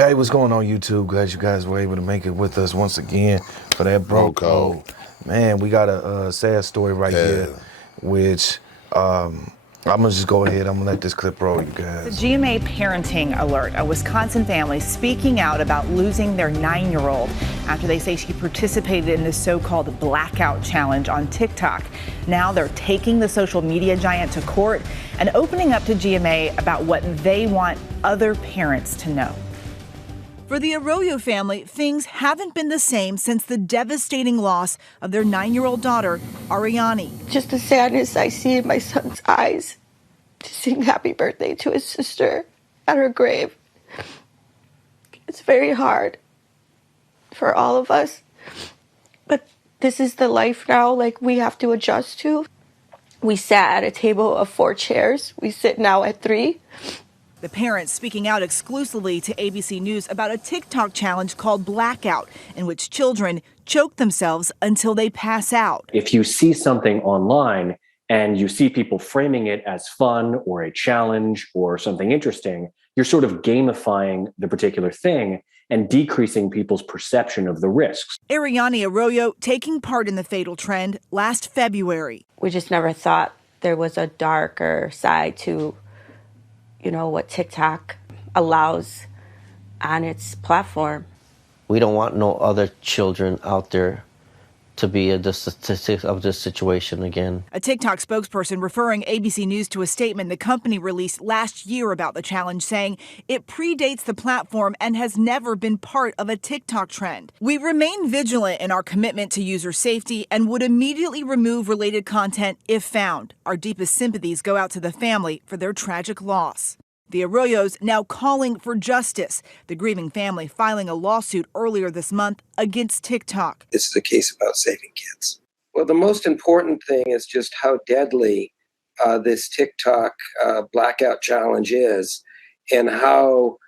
Hey, what's going on YouTube? Glad you guys were able to make it with us once again for that Bro Code. Man, we got a sad story right here, which I'm gonna just go ahead. I'm gonna let this clip roll, you guys. The GMA parenting alert. A Wisconsin family speaking out about losing their 9-year-old after they say she participated in the so-called blackout challenge on TikTok. Now they're taking the social media giant to court and opening up to GMA about what they want other parents to know. For the Arroyo family, things haven't been the same since the devastating loss of their 9-year-old daughter, Ariani. Just the sadness I see in my son's eyes to sing happy birthday to his sister at her grave. It's very hard for all of us, but this is the life now, like, we have to adjust to. We sat at a table of 4 chairs. We sit now at 3. The parents speaking out exclusively to ABC News about a TikTok challenge called Blackout, in which children choke themselves until they pass out. If you see something online and you see people framing it as fun or a challenge or something interesting, you're sort of gamifying the particular thing and decreasing people's perception of the risks. Ariani Arroyo taking part in the fatal trend last February. We just never thought there was a darker side to what TikTok allows on its platform. We don't want no other children out there to be the statistic of this situation again. A TikTok spokesperson referring ABC News to a statement the company released last year about the challenge, saying it predates the platform and has never been part of a TikTok trend. We remain vigilant in our commitment to user safety and would immediately remove related content if found. Our deepest sympathies go out to the family for their tragic loss. The Arroyos now calling for justice. The grieving family filing a lawsuit earlier this month against TikTok. This is a case about saving kids. Well, the most important thing is just how deadly this TikTok blackout challenge is and how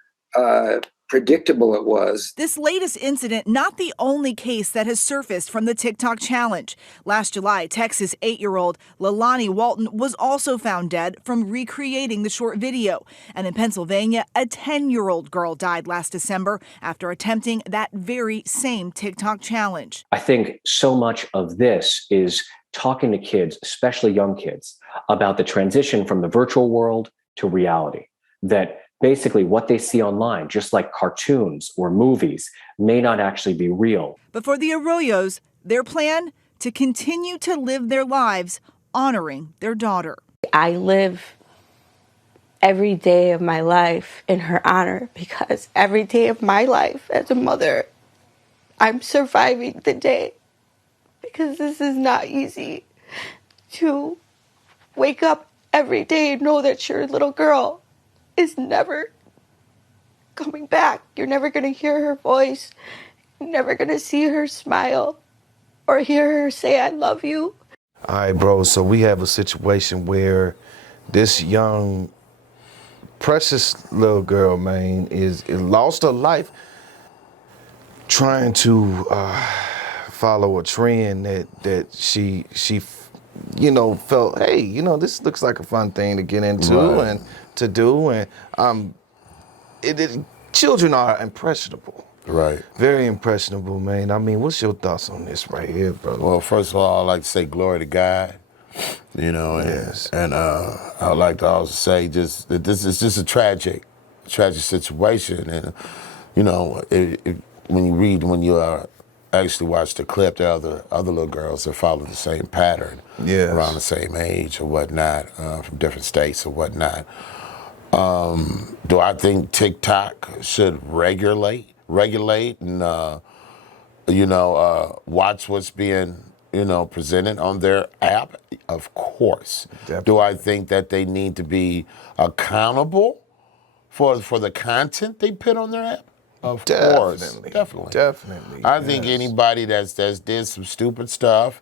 predictable it was. This latest incident, not the only case that has surfaced from the TikTok challenge. Last July, Texas 8-year-old Leilani Walton was also found dead from recreating the short video. And in Pennsylvania, a 10-year-old girl died last December after attempting that very same TikTok challenge. I think so much of this is talking to kids, especially young kids, about the transition from the virtual world to reality. That basically what they see online, just like cartoons or movies, may not actually be real. But for the Arroyos, their plan to continue to live their lives honoring their daughter. I live every day of my life in her honor, because every day of my life as a mother, I'm surviving the day, because this is not easy to wake up every day and know that your little girl is never coming back. You're never going to hear her voice. You're never going to see her smile or hear her say, I love you. All right, bro, so we have a situation where this young, precious little girl, man, is lost her life trying to follow a trend that she felt, hey, this looks like a fun thing to get into and to do, and children are impressionable. Right. Very impressionable, man. I mean, what's your thoughts on this right here, brother? Well, first of all, I'd like to say glory to God, Yes. and I'd like to also say just that this is just a tragic situation, and when you actually watch the clip, the other little girls that follow the same pattern, around the same age or whatnot, from different states or whatnot. Do I think TikTok should regulate and watch what's being presented on their app? Of course. Definitely. Do I think that they need to be accountable for the content they put on their app? Of course, definitely. I think anybody that did some stupid stuff,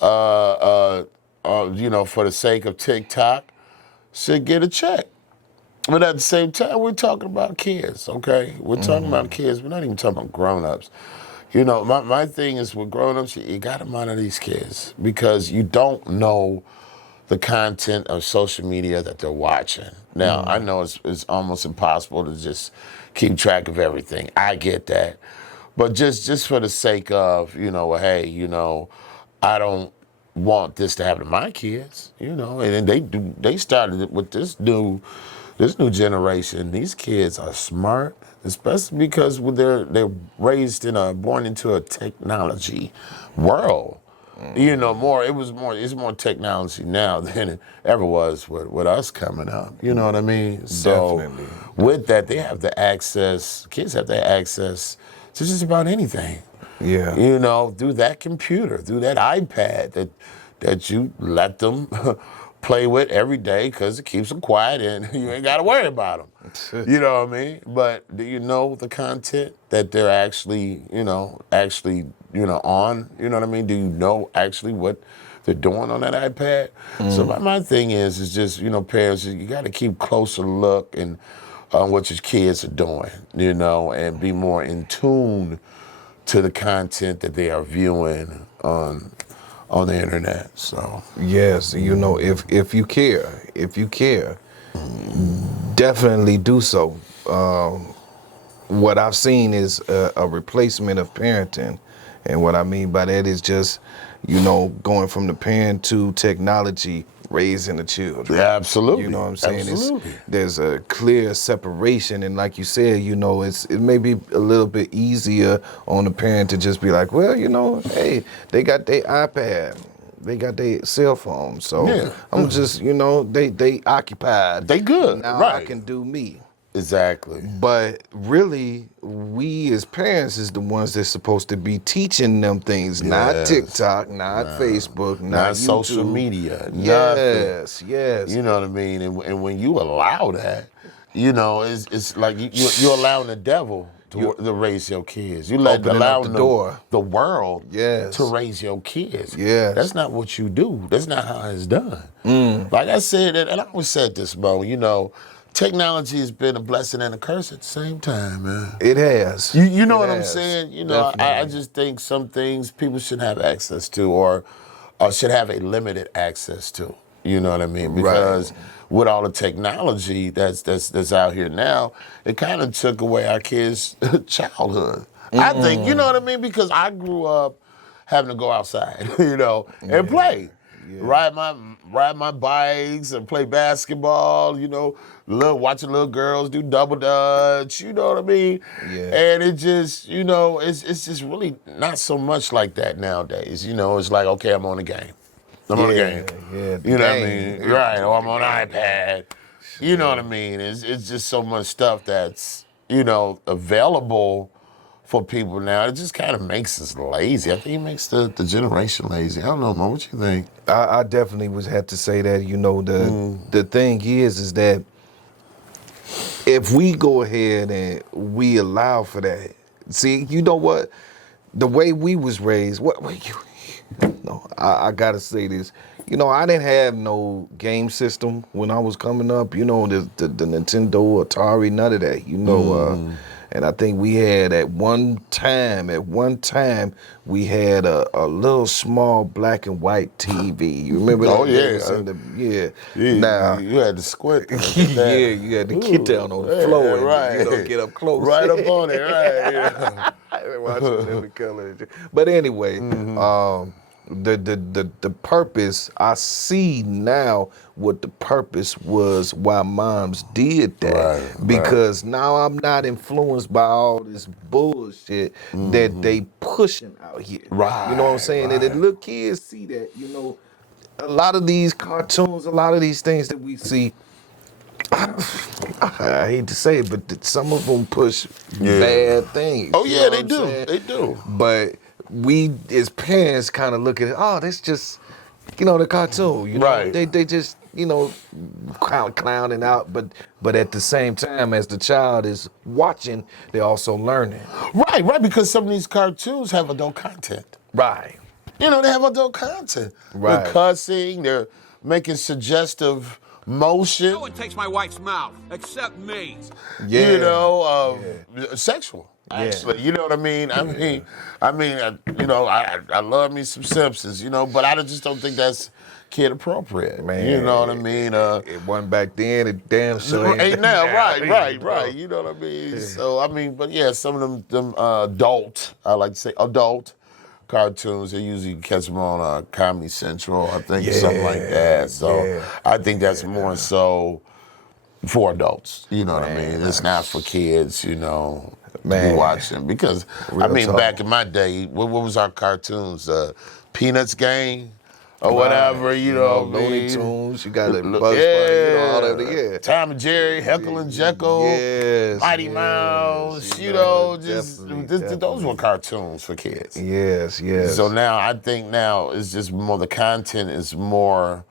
for the sake of TikTok, should get a check. But at the same time, we're talking about kids, okay? We're talking about kids. We're not even talking about grown-ups. My thing is with grown-ups, you got to monitor these kids because you don't know the content of social media that they're watching. Now, I know it's almost impossible to just keep track of everything. I get that. But just for the sake of, hey, I don't want this to happen to my kids, and they started it with this new generation. These kids are smart, especially because they're raised born into a technology world. It's more technology now than it ever was with us coming up. You know what I mean? So Definitely. with that, kids have the access to just about anything. Yeah. Through that computer, through that iPad that you let them play with every day because it keeps them quiet and you ain't got to worry about them. You know what I mean? But do you know the content that they're actually on? You know what I mean? Do you know actually what they're doing on that iPad? So my thing is just, parents, you got to keep closer look and on what your kids are doing, and be more in tune to the content that they are viewing on the internet. So yes, if you care, definitely do so. What I've seen is a replacement of parenting, and what I mean by that is just going from the parent to technology, raising the children. Yeah, absolutely. You know what I'm saying? Absolutely. There's a clear separation, and like you said, it may be a little bit easier on the parent to just be like, well, hey, they got their iPad, they got their cell phone, so Yeah. I'm just, they occupied. They good, Now right. I can do me. Exactly. But really, we as parents is the ones that's supposed to be teaching them things, not Yes. TikTok, not Facebook, Not YouTube. social media. Yes, Nothing. yes. You know what I mean? And when you allow that, it's like you're allowing the devil to raise your kids. You Opening up the door. the world Yes. to raise your kids. Yes. That's not what you do. That's not how it's done. Like I said, and I always said this, bro, technology has been a blessing and a curse at the same time, man. It has. You know It what I'm has. saying? I Definitely. just think some things people should have access to or should have a limited access to. You know what I mean? Because with all the technology that's out here now, it kind of took away our kids' childhood. I think, you know what I mean? Because I grew up having to go outside, and play. Yeah. Ride my bikes and play basketball, watching little girls do double dutch, you know what I mean? Yeah. And it just, it's just really not so much like that nowadays. It's like, okay, I'm on the game. I'm on the game. Yeah, you know what I mean? Right, or I'm on iPad. You know what I mean? It's just so much stuff that's, available for people now. It just kind of makes us lazy. I think it makes the generation lazy. I don't know, Mo, what you think? I definitely would have to say that, the thing is that if we go ahead and we allow for that, see, you know what? The way we was raised, I gotta say this. I didn't have no game system when I was coming up. The Nintendo, Atari, none of that. And I think we had at one time, we had a little small black and white TV. You remember that? Oh, yeah. Now, you had to squint. yeah, you had to get down on the floor and right. get up close. Right up on it, right. Yeah. Watching them color. But anyway, the purpose, I see now what the purpose was why moms did that. Because now I'm not influenced by all this bullshit that they pushing out here. Right. You know what I'm saying? And the little kids see that, a lot of these cartoons, a lot of these things that we see, I hate to say it, but some of them push bad things. Oh, yeah, You know what I'm saying? They do. But we, as parents, kind of look at it, that's just, the cartoon. Right. They just, clowning out. But at the same time, as the child is watching, they're also learning. Right, because some of these cartoons have adult content. Right. They have adult content. Right. They're cussing, they're making suggestive motion. No one takes my wife's mouth, except me. Yeah. Sexual. Actually, you know what I mean? I love me some Simpsons, but I just don't think that's kid appropriate. Man, you know what I mean? It wasn't back then. It damn sure Ain't now, right. bro. You know what I mean? So I mean, but yeah, some of them adult, I like to say adult cartoons. They usually catch them on Comedy Central, I think, something like that. So I think that's more so for adults. You know what I mean? It's not for kids. You know, to be watching because I mean, back in my day, what was our cartoons? Peanuts Gang. Or whatever, you know, Looney Tunes, you got Bugs Bunny, you know, all that, Tom and Jerry, Heckle and Jekyll, Mighty Mouse, you know, those were cartoons for kids. Yes. So now, I think now it's just more, the content is more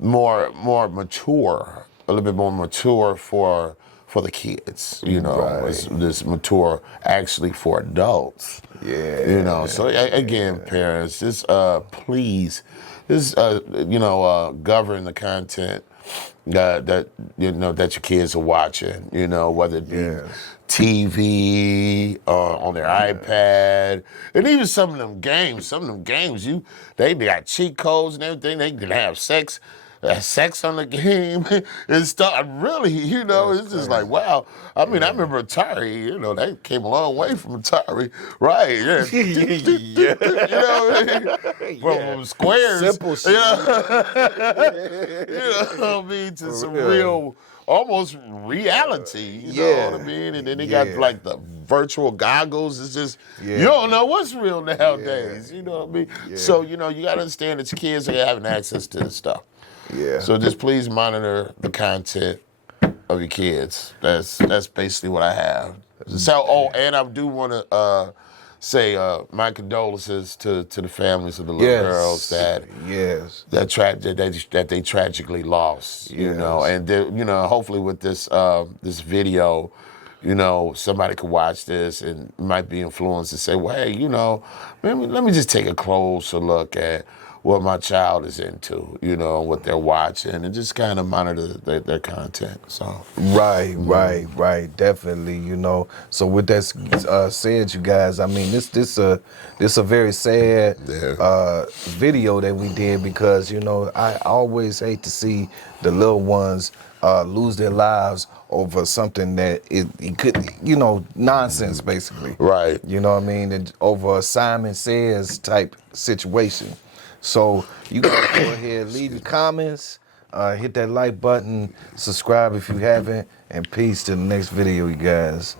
mature, a little bit more mature for the kids, you know, it's mature actually for adults. You know, so again, parents, just please, just you know, govern the content that you know that your kids are watching. You know, whether it be TV, on their iPad, and even some of them games. Some of them games, they got cheat codes and everything. They can have sex on the game and stuff. Really, you know, it's just like, wow. I mean, I remember Atari, you know, they came a long way from Atari, right? Yeah. You know what I mean? From squares. Simple shit. You know what I mean? To some real, almost reality, you know what I mean? And then they got like the virtual goggles. It's just, you don't know what's real nowadays, you know what I mean? So, you know, you got to understand that your kids are having access to this stuff. So just please monitor the content of your kids. That's basically what I have. So, and I do want to say my condolences to the families of the little girls that they tragically lost. You know, and you know, hopefully with this this video, you know, somebody could watch this and might be influenced to say, well, hey, you know, let me just take a closer look at what my child is into, you know, what they're watching, and just kind of monitor their content. So right, definitely, you know. So with that said, you guys, I mean, this a very sad video that we did because, you know, I always hate to see the little ones lose their lives over something that it could, you know, nonsense basically. Right. You know what I mean? And over a Simon Says type situation. So you gotta go ahead, leave your comments, hit that like button, subscribe if you haven't, and peace to the next video, you guys.